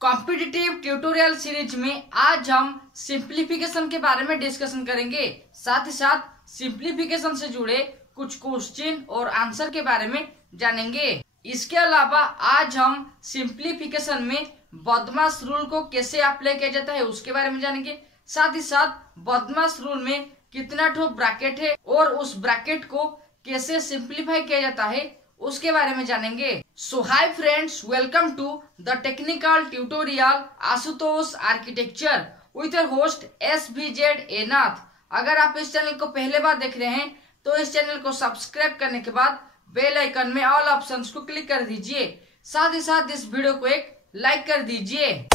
Competitive tutorial series में आज हम सिंप्लीफिकेशन के बारे में डिस्कशन करेंगे। साथ ही साथ सिंप्लीफिकेशन से जुड़े कुछ क्वेश्चन और आंसर के बारे में जानेंगे। इसके अलावा आज हम सिंप्लीफिकेशन में बदमाश रूल को कैसे अप्लाई किया जाता है उसके बारे में जानेंगे। साथ ही साथ बदमाश रूल में कितना ठो ब्रैकेट है और उस ब्रैकेट को कैसे सिंप्लीफाई किया जाता है उसके बारे में जानेंगे। So hi friends, welcome to the technical tutorial Ashutosh architecture with your host SBZ एनाथ। अगर आप इस चैनल को पहले बार देख रहे हैं तो इस चैनल को सब्सक्राइब करने के बाद बेल आइकन में ऑल ऑप्शंस को क्लिक कर दीजिए। साथ ही साथ इस वीडियो को एक लाइक कर दीजिए।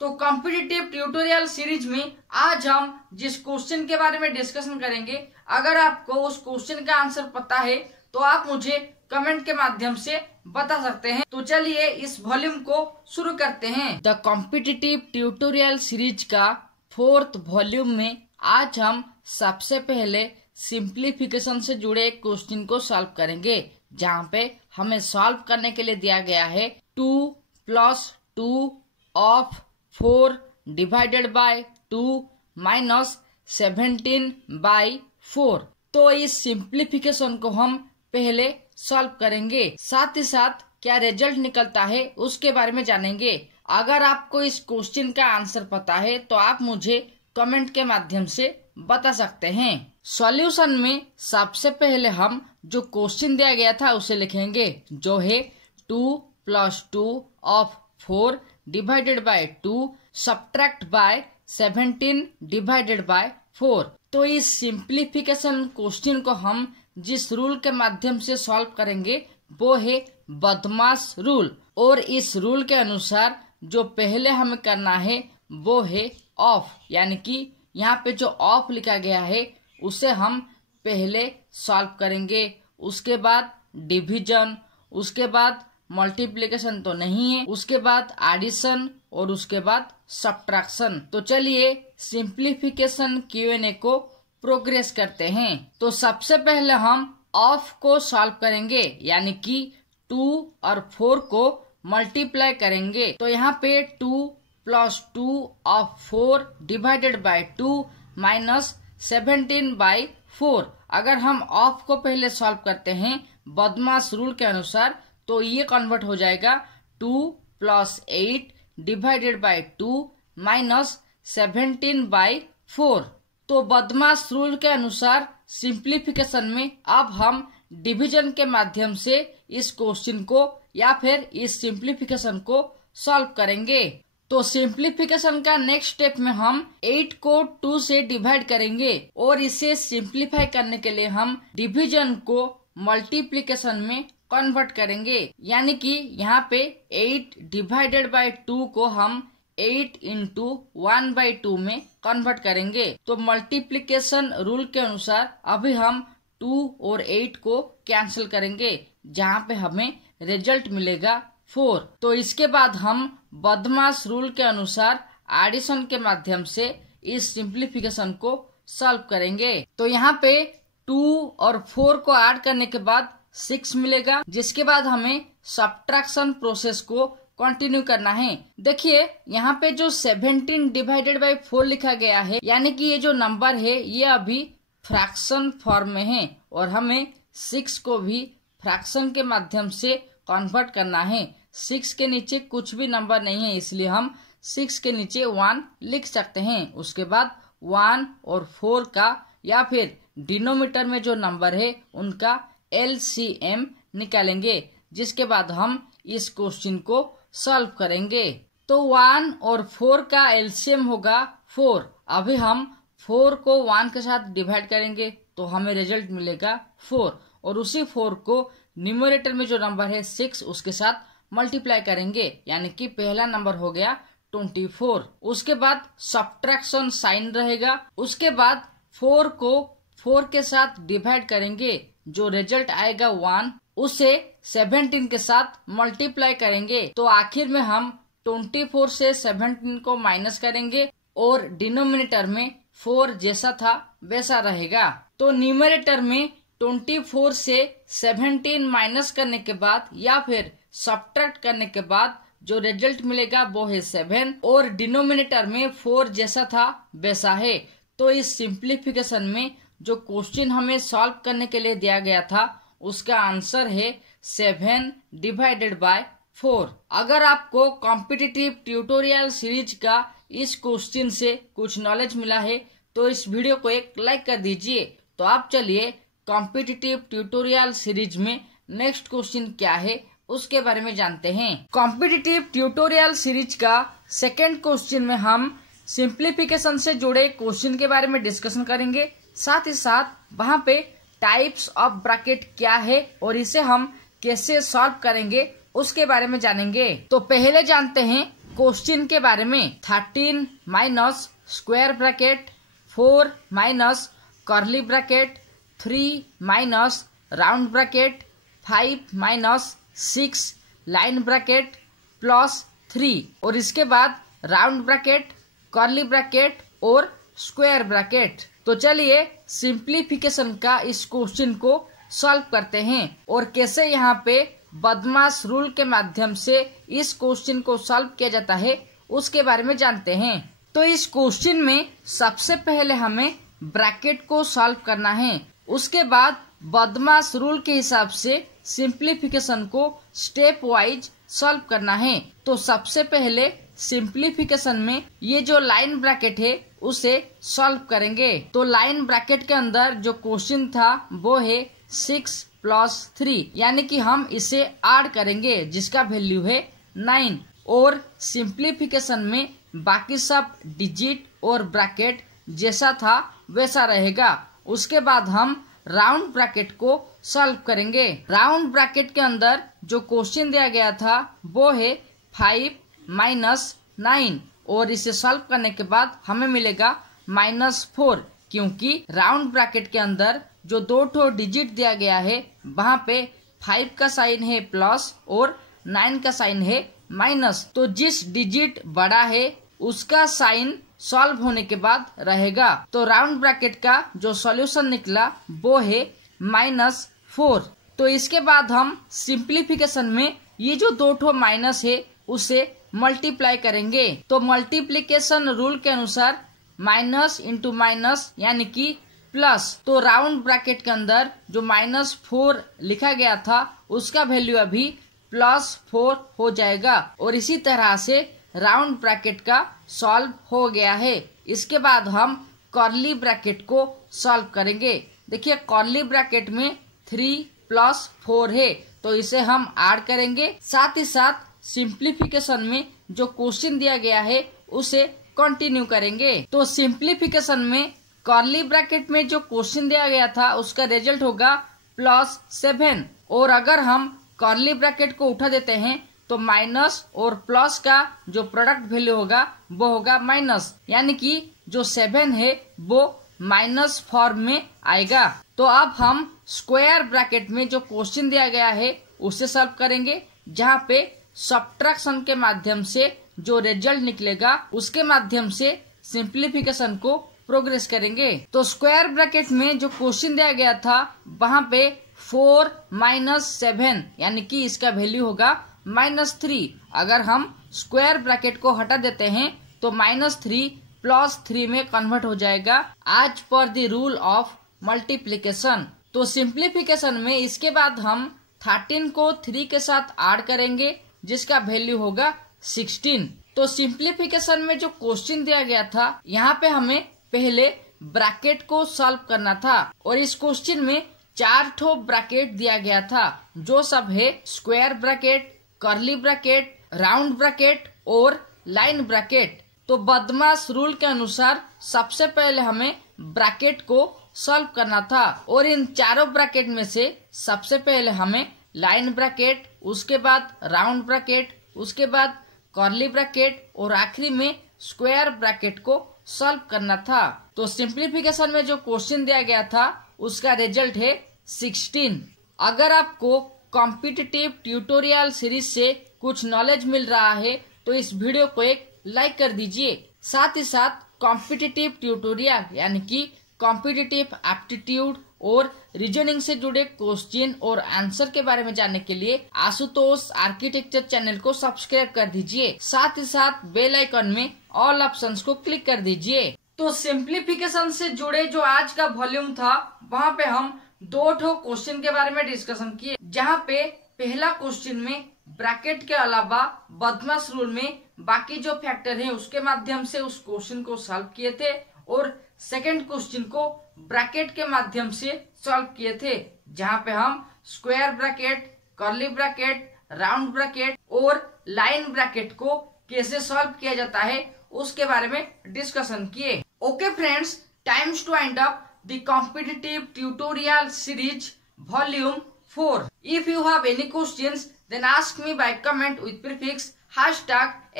तो कॉम्पिटिटिव ट्यूटोरियल सीरीज में आज हम जिस क्वेश्चन के बारे में डिस्कशन करेंगे, अगर आपको उस क्वेश्चन का आंसर पता है तो आप मुझे कमेंट के माध्यम से बता सकते हैं। तो चलिए इस वॉल्यूम को शुरू करते हैं। द कॉम्पिटिटिव ट्यूटोरियल सीरीज का 4th वॉल्यूम में आज हम सबसे पहले सिंप्लीफिकेशन से जुड़े एक क्वेश्चन को सॉल्व करेंगे, जहाँ पे हमें सॉल्व करने के लिए दिया गया है 2 + 2 ऑफ 4 डिवाइडेड बाय 2 माइनस 17/4। तो इस सिंप्लीफिकेशन को हम पहले सॉल्व करेंगे। साथ ही साथ क्या रिजल्ट निकलता है उसके बारे में जानेंगे। अगर आपको इस क्वेश्चन का आंसर पता है तो आप मुझे कमेंट के माध्यम से बता सकते हैं। सॉल्यूशन में सबसे पहले हम जो क्वेश्चन दिया गया था उसे लिखेंगे, जो है 2 + 2 of 4 divided by 2 subtract by 17 divided by 4। तो इस सिंप्लीफिकेशन क्वेश्चन को हम जिस रूल के माध्यम से सॉल्व करेंगे वो है बदमाश रूल, और इस रूल के अनुसार जो पहले हमें करना है वो है ऑफ, यानी कि यहाँ पे जो ऑफ लिखा गया है उसे हम पहले सॉल्व करेंगे। उसके बाद डिवीजन, उसके बाद मल्टीप्लिकेशन तो नहीं है, उसके बाद एडिशन और उसके बाद सब्ट्रैक्शन। तो चलिए सिंप्लीफिकेशन Q&A को प्रोग्रेस करते हैं। तो सबसे पहले हम ऑफ को सॉल्व करेंगे, यानी कि 2 और 4 को मल्टीप्लाई करेंगे। तो यहाँ पे 2 + 2 ऑफ 4 डिवाइडेड बाय 2 माइनस 17/4। अगर हम ऑफ को पहले सॉल्व करते हैं बदमाश रूल के अनुसार तो ये कन्वर्ट हो जाएगा 2 + 8 डिवाइडेड बाय 2 माइनस 17/4। तो बदमाश रूल के अनुसार सिंप्लीफिकेशन में अब हम डिवीजन के माध्यम से इस क्वेश्चन को या फिर इस सिंप्लीफिकेशन को सॉल्व करेंगे। तो सिंप्लीफिकेशन का नेक्स्ट स्टेप में हम 8 को 2 से डिवाइड करेंगे और इसे सिंप्लीफाई करने के लिए हम डिवीजन को मल्टीप्लिकेशन में कन्वर्ट करेंगे, यानी कि यहाँ पे 8 डिवाइडेड बाय 2 को हम 8 × 1/2 में कन्वर्ट करेंगे। तो मल्टीप्लिकेशन रूल के अनुसार अभी हम 2 और 8 को कैंसिल करेंगे, जहाँ पे हमें रिजल्ट मिलेगा 4। तो इसके बाद हम बदमाश रूल के अनुसार एडिशन के माध्यम से इस सिंप्लीफिकेशन को सॉल्व करेंगे। तो यहाँ पे 2 और 4 को ऐड करने के बाद 6 मिलेगा, जिसके बाद हमें सब्ट्रैक्शन प्रोसेस को कंटिन्यू करना है। देखिए यहाँ पे जो 17 डिवाइडेड बाय 4 लिखा गया है, यानी कि ये जो नंबर है ये अभी फ्रैक्शन फॉर्म में है और हमें 6 को भी फ्रैक्शन के माध्यम से कन्वर्ट करना है। 6 के नीचे कुछ भी नंबर नहीं है, इसलिए हम 6 के नीचे 1 लिख सकते हैं। उसके बाद 1 और 4 का या फिर डिनोमिनेटर में जो नंबर है उनका LCM निकालेंगे, जिसके बाद हम इस क्वेश्चन को सॉल्व करेंगे। तो 1 और 4 का LCM होगा 4। अभी हम 4 को 1 के साथ डिवाइड करेंगे तो हमें रिजल्ट मिलेगा 4, और उसी 4 को न्यूमरेटर में जो नंबर है 6 उसके साथ मल्टीप्लाई करेंगे, यानी कि पहला नंबर हो गया 24। उसके बाद सब्ट्रैक्शन साइन रहेगा। उसके बाद 4 को 4 के साथ डिवाइड करेंगे, जो रिजल्ट आएगा 1 उसे 17 के साथ मल्टीप्लाई करेंगे। तो आखिर में हम 24 से 17 को माइनस करेंगे और डिनोमिनेटर में 4 जैसा था वैसा रहेगा। तो न्यूमरेटर में 24 से 17 माइनस करने के बाद या फिर सब्ट्रैक्ट करने के बाद जो रिजल्ट मिलेगा वो है 7 और डिनोमिनेटर में 4 जैसा था वैसा है। तो इस सिंप्लीफिकेशन में जो क्वेश्चन हमें सॉल्व करने के लिए दिया गया था उसका आंसर है 7 डिवाइडेड बाय 4। अगर आपको कॉम्पिटिटिव ट्यूटोरियल सीरीज का इस क्वेश्चन से कुछ नॉलेज मिला है तो इस वीडियो को एक लाइक कर दीजिए। तो आप चलिए कॉम्पिटिटिव ट्यूटोरियल सीरीज में नेक्स्ट क्वेश्चन क्या है उसके बारे में जानते हैं। कॉम्पिटिटिव ट्यूटोरियल सीरीज का सेकेंड क्वेश्चन में हम सिंप्लीफिकेशन से जुड़े क्वेश्चन के बारे में डिस्कशन करेंगे। साथ ही साथ वहाँ पे टाइप्स ऑफ ब्रैकेट क्या है और इसे हम कैसे सॉल्व करेंगे उसके बारे में जानेंगे। तो पहले जानते हैं क्वेश्चन के बारे में। 13 minus square bracket 4 minus curly bracket 3 minus round bracket 5 minus 6 line bracket plus 3 और इसके बाद राउंड ब्रैकेट कर्ली ब्रैकेट और स्क्वायर ब्रैकेट। तो चलिए सिंप्लीफिकेशन का इस क्वेश्चन को सॉल्व करते हैं और कैसे यहाँ पे बदमाश रूल के माध्यम से इस क्वेश्चन को सॉल्व किया जाता है उसके बारे में जानते हैं। तो इस क्वेश्चन में सबसे पहले हमें ब्रैकेट को सॉल्व करना है, उसके बाद बदमाश रूल के हिसाब से सिंप्लीफिकेशन को स्टेप वाइज सॉल्व करना है। तो सबसे पहले सिंप्लीफिकेशन में ये जो लाइन ब्रैकेट है उसे सॉल्व करेंगे। तो लाइन ब्रैकेट के अंदर जो क्वेश्चन था वो है 6 प्लस 3 यानी कि हम इसे ऐड करेंगे जिसका वैल्यू है 9 और सिंप्लीफिकेशन में बाकी सब डिजिट और ब्रैकेट जैसा था वैसा रहेगा। उसके बाद हम राउंड ब्रैकेट को सॉल्व करेंगे। राउंड ब्रैकेट के अंदर जो क्वेश्चन दिया गया था वो है 5 माइनस 9 और इसे सॉल्व करने के बाद हमें मिलेगा -4 क्योंकि राउंड ब्रैकेट के अंदर जो 2 डिजिट दिया गया है वहाँ पे 5 का साइन है प्लस और 9 का साइन है माइनस। तो जिस डिजिट बड़ा है उसका साइन सॉल्व होने के बाद रहेगा। तो राउंड ब्रैकेट का जो सॉल्यूशन निकला वो है -4। तो इसके बाद हम सिंप्लीफिकेशन में ये जो 2 माइनस है उसे मल्टीप्लाई करेंगे। तो मल्टीप्लिकेशन रूल के अनुसार माइनस इंटू माइनस यानी कि प्लस। तो राउंड ब्रैकेट के अंदर जो -4 लिखा गया था उसका वैल्यू अभी +4 हो जाएगा और इसी तरह से राउंड ब्रैकेट का सॉल्व हो गया है। इसके बाद हम कर्ली ब्रैकेट को सॉल्व करेंगे। देखिए कर्ली ब्रैकेट में 3 + 4 है तो इसे हम ऐड करेंगे। साथ ही साथ सिंप्लीफिकेशन में जो क्वेश्चन दिया गया है उसे कंटिन्यू करेंगे। तो सिंप्लीफिकेशन में कर्ली ब्रैकेट में जो क्वेश्चन दिया गया था उसका रिजल्ट होगा +7 और अगर हम कर्ली ब्रैकेट को उठा देते हैं तो माइनस और प्लस का जो प्रोडक्ट वैल्यू होगा वो होगा माइनस यानी कि जो 7 है वो माइनस फॉर्म में आएगा। तो अब हम स्क्वायर ब्रैकेट में जो क्वेश्चन दिया गया है उसे सॉल्व करेंगे जहाँ पे सब्ट्रैक्शन के माध्यम से जो रिजल्ट निकलेगा उसके माध्यम से सिंप्लीफिकेशन को प्रोग्रेस करेंगे। तो स्क्वायर ब्रैकेट में जो क्वेश्चन दिया गया था वहाँ पे 4 - 7 यानी कि इसका वैल्यू होगा -3। अगर हम स्क्वायर ब्रैकेट को हटा देते हैं तो -3 + 3 में कन्वर्ट हो जाएगा as per the rule of multiplication. तो सिंप्लीफिकेशन में इसके बाद हम 13 को 3 के साथ ऐड करेंगे जिसका वैल्यू होगा 16। तो सिंप्लीफिकेशन में जो क्वेश्चन दिया गया था यहाँ पे हमें पहले ब्रैकेट को सॉल्व करना था और इस क्वेश्चन में 4 ब्रैकेट दिया गया था जो सब है square bracket, curly bracket, round bracket और लाइन ब्रैकेट। तो बदमाश रूल के अनुसार सबसे पहले हमें ब्रैकेट को सॉल्व करना था और इन चारों ब्रैकेट में से सबसे पहले हमें लाइन ब्रैकेट, उसके बाद राउंड ब्रैकेट, उसके बाद कर्ली ब्रैकेट और आखिरी में स्क्वायर ब्रैकेट को सॉल्व करना था। तो सिंप्लीफिकेशन में जो क्वेश्चन दिया गया था उसका रिजल्ट है 16। अगर आपको कॉम्पिटिटिव ट्यूटोरियल सीरीज से कुछ नॉलेज मिल रहा है तो इस वीडियो को एक लाइक कर दीजिए। साथ ही साथ कॉम्पिटिटिव ट्यूटोरियल यानी कि कॉम्पिटिटिव एप्टीट्यूड और रीजनिंग से जुड़े क्वेश्चन और आंसर के बारे में जानने के लिए आशुतोष आर्किटेक्चर चैनल को सब्सक्राइब कर दीजिए। साथ ही साथ बेल आइकन में ऑल ऑप्शंस को क्लिक कर दीजिए। तो सिंप्लीफिकेशन से जुड़े जो आज का वॉल्यूम था वहाँ पे हम 2 क्वेश्चन के बारे में डिस्कशन किए, जहाँ पे पहला क्वेश्चन में ब्रैकेट के अलावा बदमाश रूल में बाकी जो फैक्टर हैं उसके माध्यम से उस क्वेश्चन को सॉल्व किए थे, और सेकंड क्वेश्चन को ब्रैकेट के माध्यम से सॉल्व किए थे, जहाँ पे हम square bracket, curly bracket, round bracket और लाइन ब्रैकेट को कैसे सॉल्व किया जाता है उसके बारे में डिस्कशन किए। Okay friends, times to end up the competitive tutorial series volume 4. If you have any questions, then ask me by comment with prefix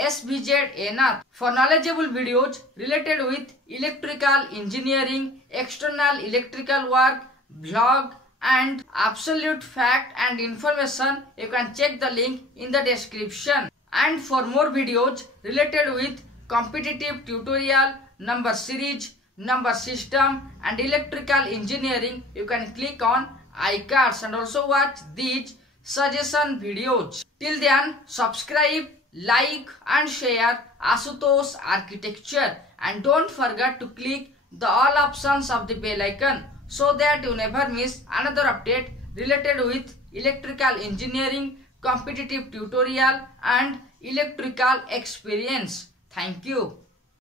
#SVZNath. For knowledgeable videos related with electrical engineering, external electrical work, vlog and absolute fact and information, you can check the link in the description. And for more videos related with competitive tutorial, number series, number system and electrical engineering, you can click on iCards and also watch these suggestion videos. Till then, subscribe, like and share Ashutosh Architecture, and don't forget to click the all options of the bell icon so that you never miss another update related with electrical engineering, competitive tutorial and electrical experience. Thank you.